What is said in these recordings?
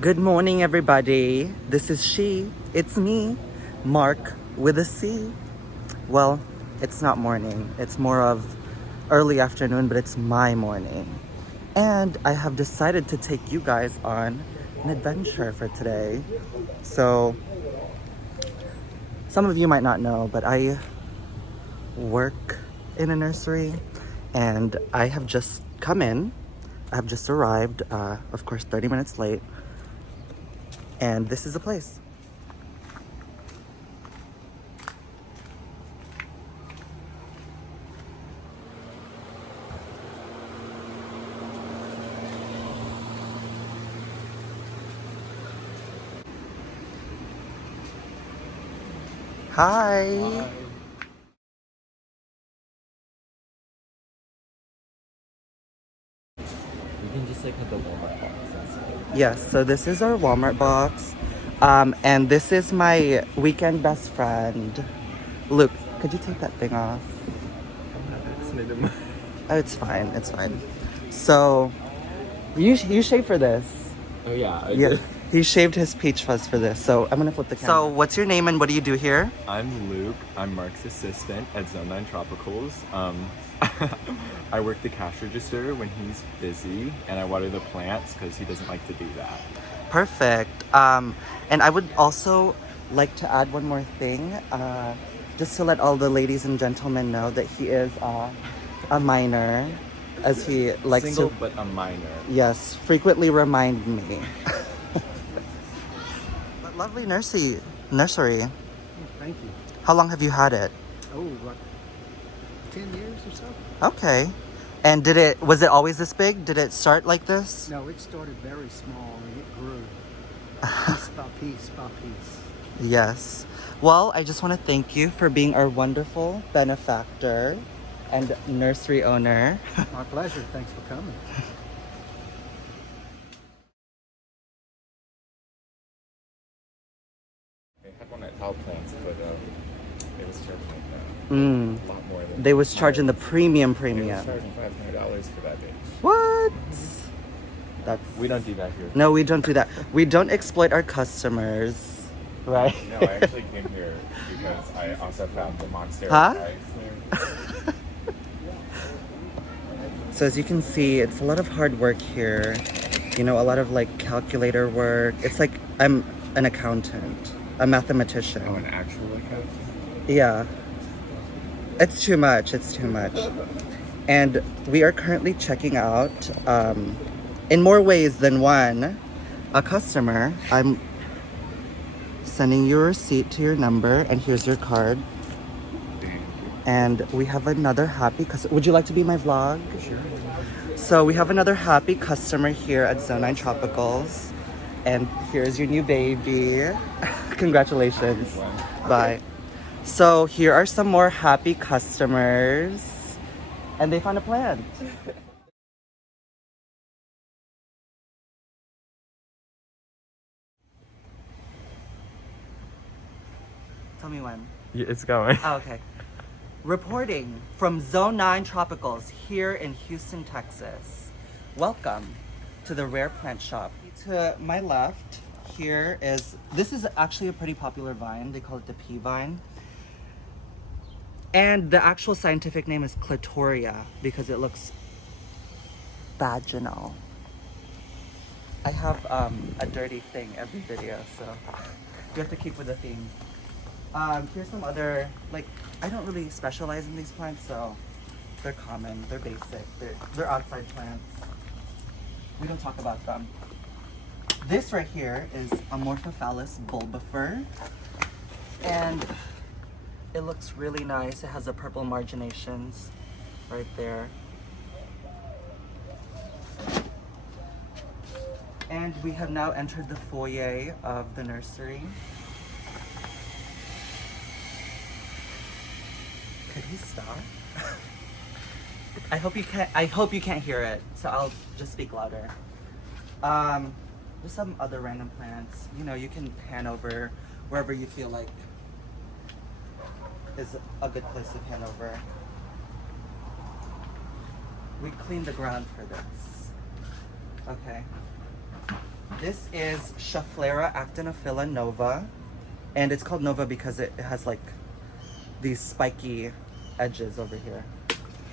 Good morning, everybody. This is she. It's me, Mark with a C. Well, it's not morning. It's more of early afternoon, but it's my morning. And I have decided to take you guys on an adventure for today. So, some of you might not know, but I work in a nursery and I have just come in. I have just arrived, of course, 30 minutes late. And this is the place. Hi. You can just like hit the Walmart box. Yes, so this is our Walmart box. And this is my weekend best friend. Luke, could you take that thing off? Oh, it's fine, it's fine. So, you shave for this. Oh yeah, I Yeah, did. he shaved his peach fuzz for this, so I'm gonna flip the camera. So, what's your name and what do you do here? I'm Luke. I'm Mark's assistant at Zone 9 Tropicals. I work the cash register when he's busy, and I water the plants because he doesn't like to do that. Perfect. And I would also like to add one more thing, just to let all the ladies and gentlemen know that he is a minor, as he likes Single, to. but a minor. Yes, frequently remind me. But lovely nursery. Thank you. How long have you had it? Oh, like 10 years or so? Okay. And was it always this big? Did it start like this? No, it started very small and it grew piece by piece by piece. Yes. Well, I just want to thank you for being our wonderful benefactor and nursery owner. My pleasure. Thanks for coming. They had one at Tile Plants, but it was charging like that. A lot more than They was charging the premium. They was charging $500 for that bitch. What? That's We don't do that here. No, we don't do that. We don't exploit our customers, right? No, I actually came here because I also found the Monstera Huh? Forest. So as you can see, it's a lot of hard work here. You know, a lot of like calculator work. It's like I'm an accountant, a mathematician. Oh, an actual accountant? Yeah. It's too much. It's too much. And we are currently checking out, in more ways than one, a customer. I'm sending you a receipt to your number, and here's your card. And we have another happy customer. Would you like to be my vlog? Sure. So we have another happy customer here at Zone 9 Tropicals. And here's your new baby. Congratulations. Bye. So here are some more happy customers. And they found a plant. Tell me when. Yeah, it's going. Oh, okay. Reporting from Zone 9 Tropicals here in Houston, Texas. Welcome to the Rare Plant Shop. To my left here this is actually a pretty popular vine. They call it the pea vine. And the actual scientific name is Clitoria because it looks vaginal. I have a dirty thing every video, so we have to keep with the theme. Here's some other, like, I don't really specialize in these plants, so they're common, they're basic, they're outside plants. We don't talk about them. This right here is Amorphophallus bulbifer, and it looks really nice. It has the purple marginations right there. And we have now entered the foyer of the nursery. Could he stop? I hope you can't hear it, so I'll just speak louder. There's some other random plants. You know, you can pan over wherever you feel like is a good place to pan over. We cleaned the ground for this. Okay. This is Schefflera actinophila nova, and it's called nova because it has like these spiky edges over here,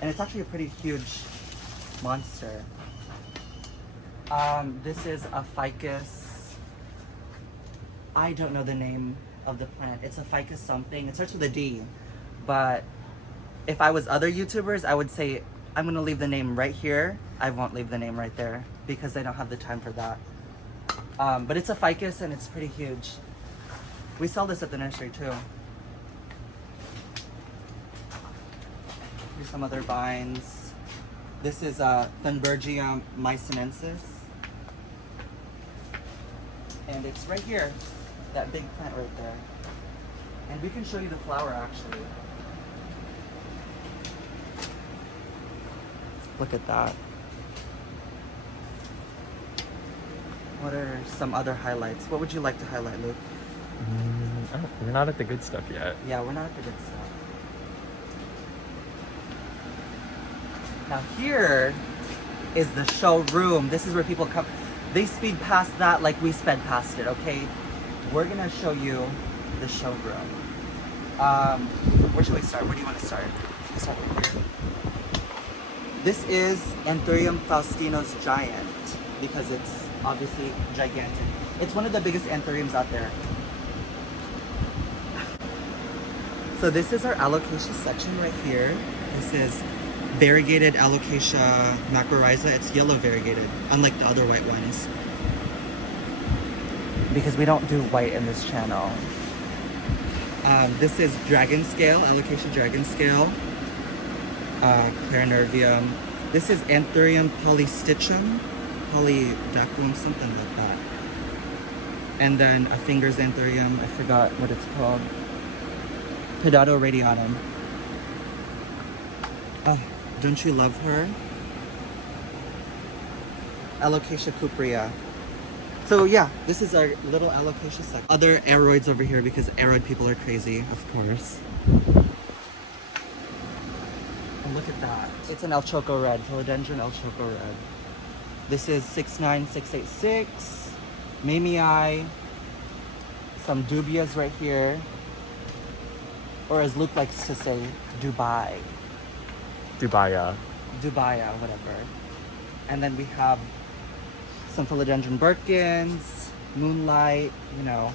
and it's actually a pretty huge monster. This is a ficus. I don't know the name of the plant. It's a ficus something. It starts with a D, but if I was other YouTubers, I would say I'm gonna leave the name right here. I won't leave the name right there because I don't have the time for that. But it's a ficus and it's pretty huge. We sell this at the nursery too. Here's some other vines. This is Thunbergia mycinensis. And it's right here, that big plant right there. And we can show you the flower actually. Look at that. What are some other highlights? What would you like to highlight, Luke? We're not at the good stuff yet. Yeah, we're not at the good stuff. Now here is the showroom. This is where people come. They speed past that like we sped past it, okay? We're gonna show you the showroom. Where should we start? Where do you want to start? Let's start right here. This is Anthurium Faustino's giant because it's obviously gigantic. It's one of the biggest anthuriums out there. So this is our Alocasia section right here. This is Variegated Alocasia macrorrhiza. It's yellow variegated, unlike the other white ones. Because we don't do white in this channel. This is dragon scale, Alocasia dragon scale. Ervium. This is Anthurium polystichum, polydaclum, something like that. And then a fingers Anthurium, I forgot what it's called. Pedato radiatum. Oh, don't you love her? Alocasia cuprea. So yeah, this is our little Alocasia section. Other aroids over here because aroid people are crazy, of course. Look at that. It's an El Choco red, Philodendron El Choco red. This is 69686, Mamii, some dubias right here, or as Luke likes to say, Dubai. Dubaya. Dubaya, whatever. And then we have some Philodendron Birkins, Moonlight, you know.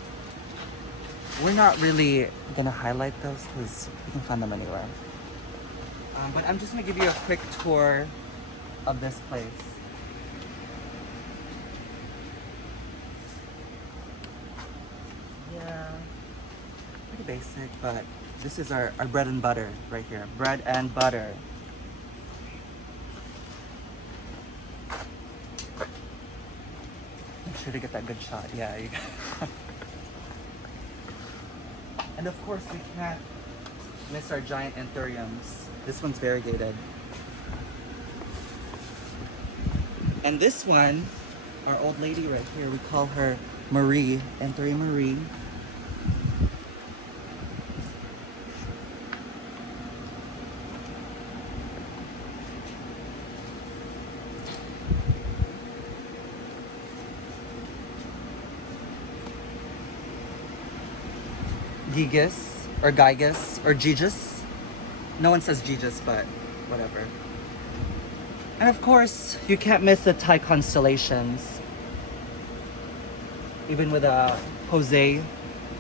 We're not really gonna highlight those because you can find them anywhere. But I'm just gonna give you a quick tour of this place. Yeah, pretty basic, but this is our bread and butter right here. Bread and butter. Make sure to get that good shot. Yeah, you got And of course we can't miss our giant anthuriums. This one's variegated. And this one, our old lady right here, we call her Marie, Anthurium Marie. Gigas, or Gigas, or Gigas. No one says Gigas, but whatever. And of course, you can't miss the Thai constellations. Even with Jose,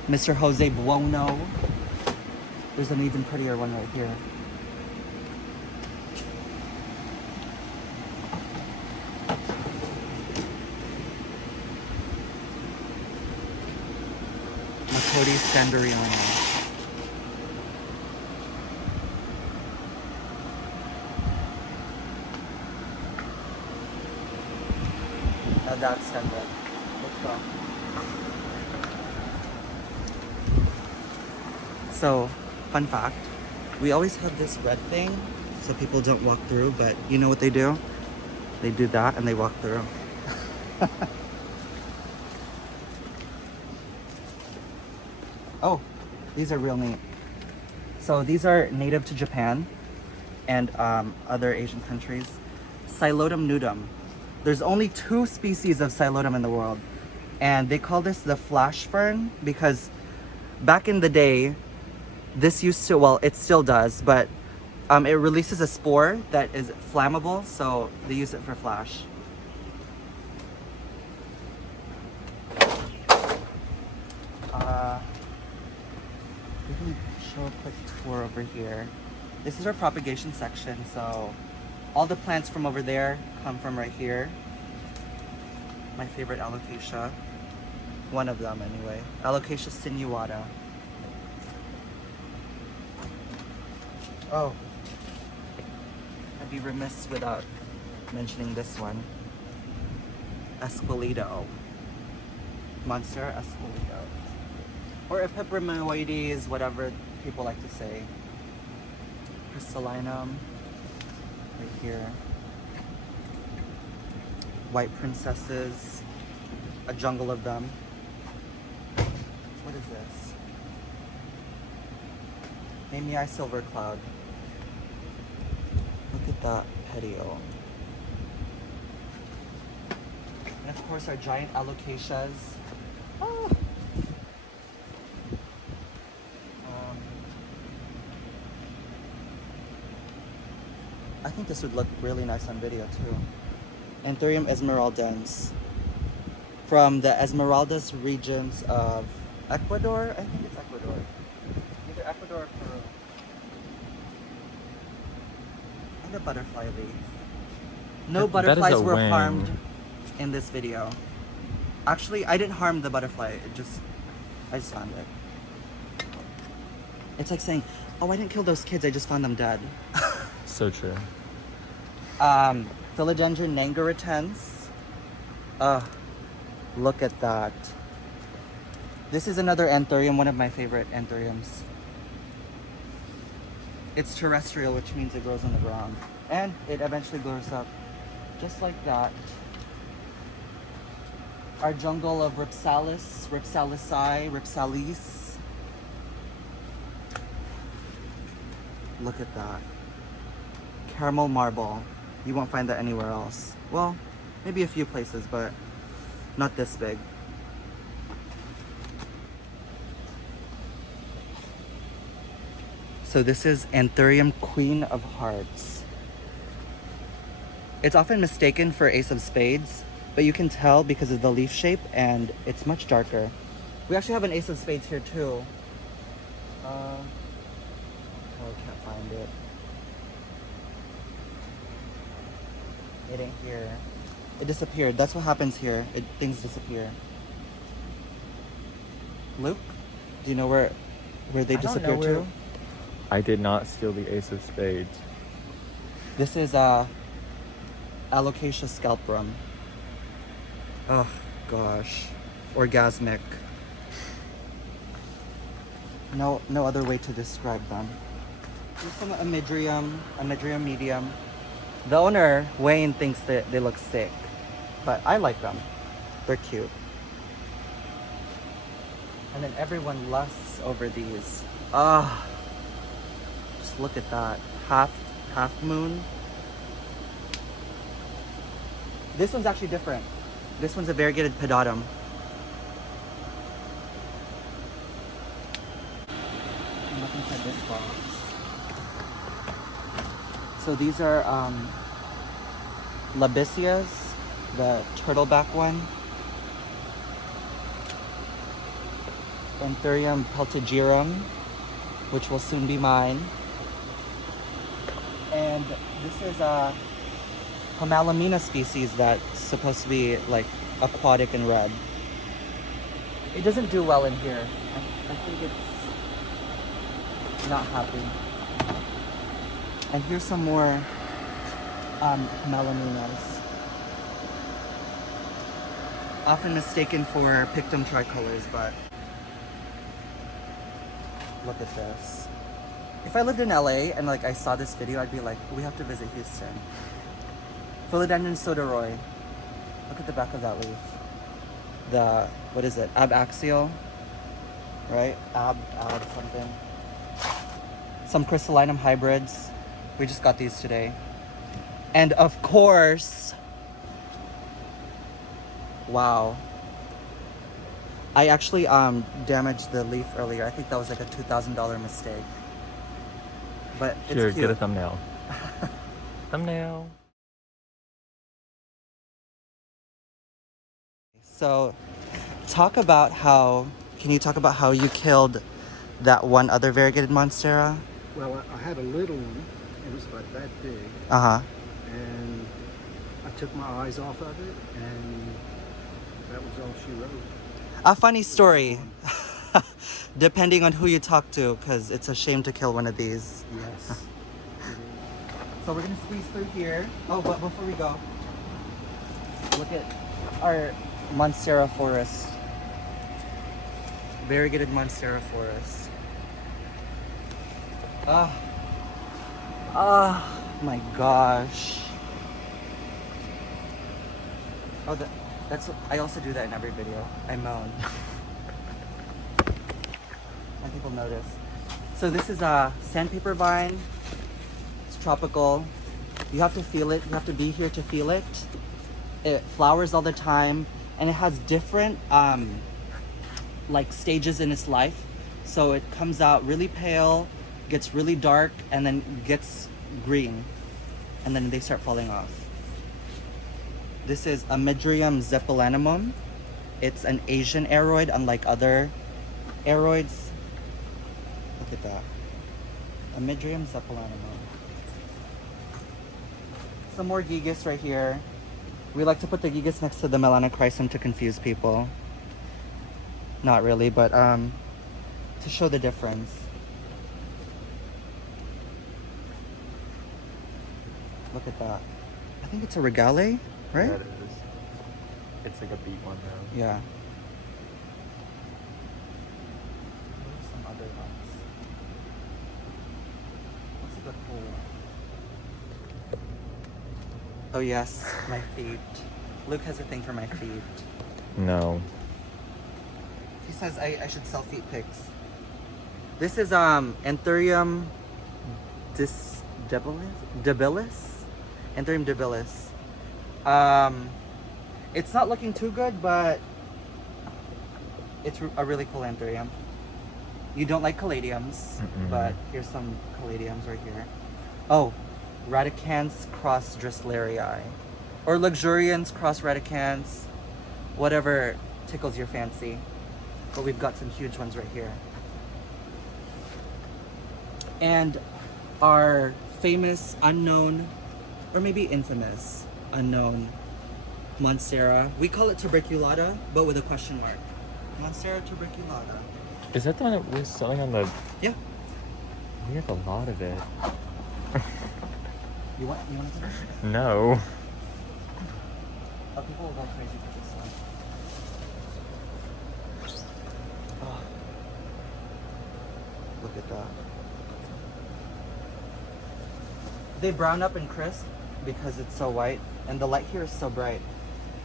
Mr. Jose Buono. There's an even prettier one right here. Makoti Sanderiana. Now that's Sandra. Let's go. So, fun fact, we always have this red thing so people don't walk through, but you know what they do? They do that and they walk through. Oh, these are real neat. So these are native to Japan and other Asian countries. Psilotum nudum. There's only 2 species of Psilotum in the world. And they call this the flash fern because back in the day, this used to, well, it still does, but it releases a spore that is flammable, so they use it for flash. We can show a quick tour over here. This is our propagation section, so all the plants from over there come from right here. My favorite alocasia. One of them anyway. Alocasia sinuata. Oh, I'd be remiss without mentioning this one. Esqueleto. Monstera Esqueleto. Or Epipremioides, whatever people like to say. Crystallinum. Right here. White princesses. A jungle of them. What is this? Mamie silver cloud. Look at that petio. And of course our giant alocasias. Oh. I think this would look really nice on video too. Anthurium esmeraldens. From the Esmeraldas regions of Ecuador. I think it's Ecuador. Either Ecuador or Peru. And a butterfly leaf. No butterflies were harmed in this video. Actually, I didn't harm the butterfly. I just found it. It's like saying, oh, I didn't kill those kids. I just found them dead. So true. Philodendron nangaritens. Look at that. This is another Anthurium, one of my favorite Anthuriums. It's terrestrial, which means it grows on the ground. And it eventually grows up just like that. Our jungle of Ripsalis, Ripsalici, Ripsalis. Look at that. Caramel marble. You won't find that anywhere else. Well, maybe a few places, but not this big. So this is Anthurium Queen of Hearts. It's often mistaken for Ace of Spades, but you can tell because of the leaf shape and it's much darker. We actually have an Ace of Spades here too. Oh, I can't find it. It ain't here. It disappeared. That's what happens here. Things disappear. Luke, do you know where they disappeared to? I did not steal the Ace of Spades. This is Alocasia scalprum. Oh gosh, orgasmic. No other way to describe them. Here's some Amydrium medium. The owner, Wayne, thinks that they look sick, but I like them. They're cute. And then everyone lusts over these. Just look at that. Half moon. This one's actually different. This one's a variegated pedatum. And look inside this box. So these are Labicias, the turtleback one. Anthurium peltigerum, which will soon be mine. And this is a Homalamina species that's supposed to be like aquatic and red. It doesn't do well in here. I think it's not happy. And here's some more Homalaminas. Often mistaken for Pictum tricolors, but look at this. If I lived in LA and like I saw this video, I'd be like, we have to visit Houston. Philodendron soderoi. Look at the back of that leaf. The, what is it? Abaxial, right? Ab something. Some Crystallinum hybrids. We just got these today. And of course, wow. I actually damaged the leaf earlier. I think that was like a $2,000 mistake. But it's Here, cute. get a thumbnail. Thumbnail. So, can you talk about how you killed that one other variegated Monstera? Well, I had a little one. It was about that big. Uh-huh. And I took my eyes off of it, and that was all she wrote. A funny story. Depending on who you talk to, because it's a shame to kill one of these. Yes. So we're gonna squeeze through here. Oh, but before we go, look at our Monstera Forest. Variegated Monstera Forest. My gosh. Oh, I also do that in every video. I moan. And people notice. So this is a sandpaper vine. It's tropical. You have to feel it. You have to be here to feel it. It flowers all the time, and it has different like stages in its life. So it comes out really pale, gets really dark, and then gets green, and then they start falling off. This is Anthurium zepolanimum. It's an Asian aroid, unlike other aroids. Look at that. Anthurium zepolanimum. Some more gigas right here. We like to put the gigas next to the Crescent to confuse people. Not really, but to show the difference. Look at that. I think it's a Regali, right? Yeah, it is. It's like a beat one though. Yeah. What are some other ones? What's a good cool one? Oh yes, my feet. Luke has a thing for my feet. No. He says I should sell feet pics. This is Anthurium debilis. Anthurium debilis. It's not looking too good, but it's a really cool Anthurium. You don't like caladiums, but here's some caladiums right here. Oh, radicans cross drussellarii, or luxurians cross radicans, whatever tickles your fancy. But we've got some huge ones right here. And our famous unknown, or maybe infamous unknown Monstera. We call it Tuberculata, but with a question mark. Monstera tuberculata. Is that the one that we're selling on the... Yeah. We have a lot of it. You want to finish? No. Oh, people will go crazy for this one. Oh. Look at that. They brown up and crisp because it's so white, and the light here is so bright.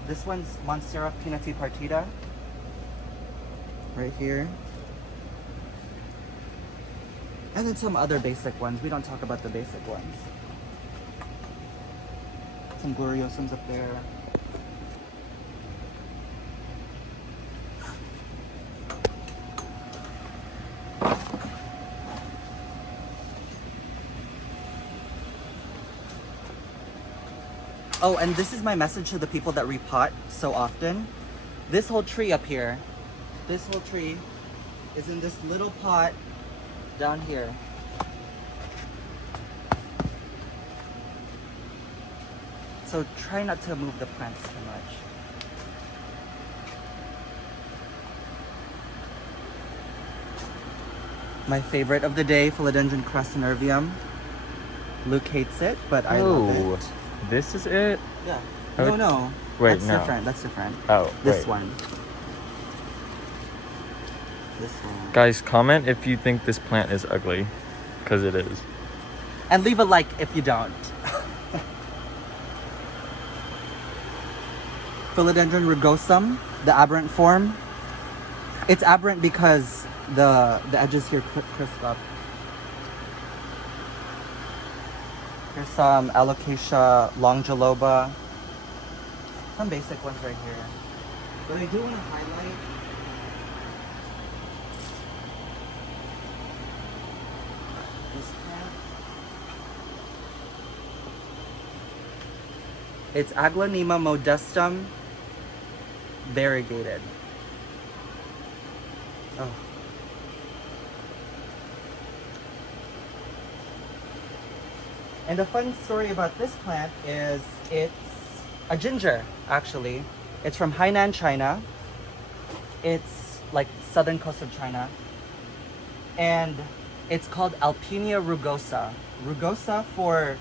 This one's Monstera pinati partita. Right here. And then some other basic ones. We don't talk about the basic ones. Some gloriosums up there. Oh, and this is my message to the people that repot so often. This whole tree up here, this whole tree is in this little pot down here. So try not to move the plants too much. My favorite of the day, Philodendron Crescent Ervium. Luke hates it, but I love it. This is it? Yeah. Oh, No. wait, That's no. different. That's different. Oh, This wait. one. This one. Guys, comment if you think this plant is ugly, because it is. And leave a like if you don't. Philodendron rugosum, the aberrant form. It's aberrant because the edges here crisp up. Here's some Alocasia Jaloba. Some basic ones right here. But I do want to highlight It's Aglaonema modestum variegated. Oh. And a fun story about this plant is it's a ginger, actually. It's from Hainan, China. It's like southern coast of China. And it's called Alpinia rugosa. Rugosa for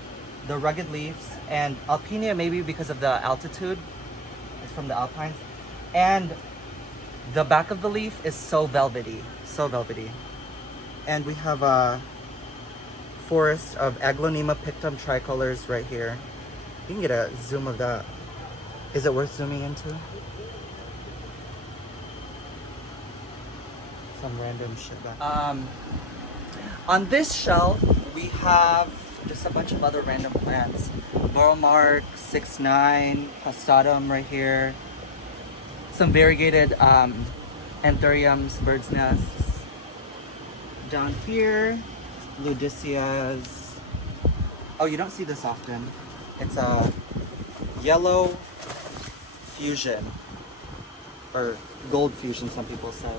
the rugged leaves, and Alpinia maybe because of the altitude. It's from the Alpines. And the back of the leaf is so velvety, so velvety. And we have a forest of Aglaonema pictum tricolors right here. You can get a zoom of that. Is it worth zooming into? Some random shit back there. On this shelf, we have just a bunch of other random plants. Boralmark, 6'9", Prostatum right here. Some variegated Anthuriums, bird's nests. Down here, Ludicias. Oh, you don't see this often. It's a yellow fusion, or gold fusion, some people say.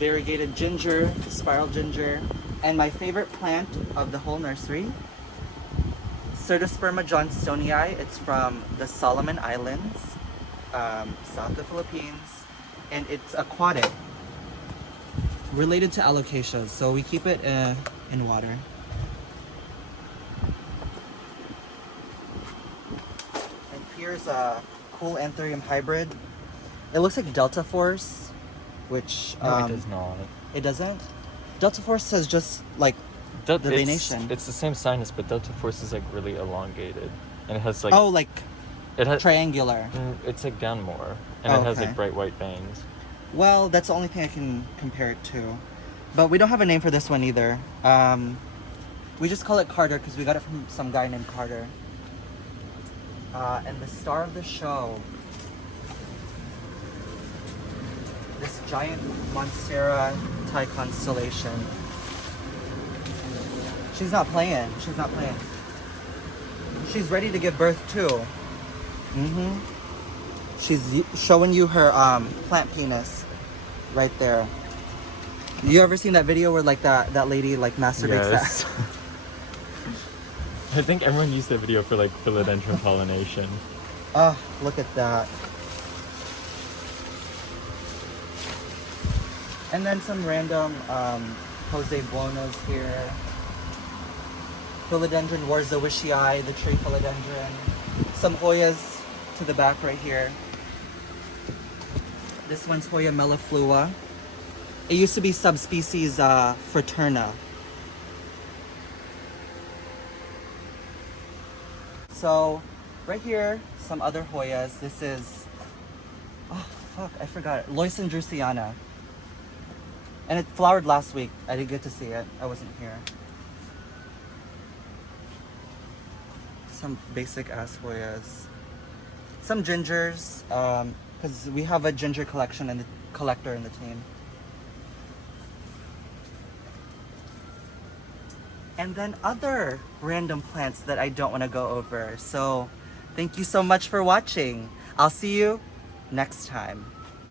Variegated ginger, spiral ginger, and my favorite plant of the whole nursery, Pseudosperma johnstonii. It's from the Solomon Islands, south of the Philippines, and it's aquatic, related to alocasias, so we keep it in water. And here's a cool Antherium hybrid. It looks like Delta Force, which No, it does not. It doesn't? Delta Force says just like the venation. It's the same sinus, but Delta Force is like really elongated, and it has like Oh, like it has triangular. It's like down more, and Oh, it has okay. like bright white veins. Well, that's the only thing I can compare it to. But we don't have a name for this one either. We just call it Carter because we got it from some guy named Carter. And the star of the show, this giant Monstera Constellation. She's not playing. She's not playing. She's ready to give birth too. She's showing you her plant penis right there. You ever seen that video where like that lady like masturbates Yes. that? I think everyone used that video for like philodendron pollination. Oh, look at that. And then some random Jose Buonos here. Philodendron warzowischii, the tree philodendron. Some Hoyas to the back right here. This one's Hoya melliflua. It used to be subspecies fraterna. So, right here, some other Hoyas. This is, oh fuck, I forgot it. Loisandrusiana. And it flowered last week. I didn't get to see it. I wasn't here. Some basic ass Hoyas. Some gingers, because we have a ginger collection and collector in the team. And then other random plants that I don't want to go over. So thank you so much for watching. I'll see you next time.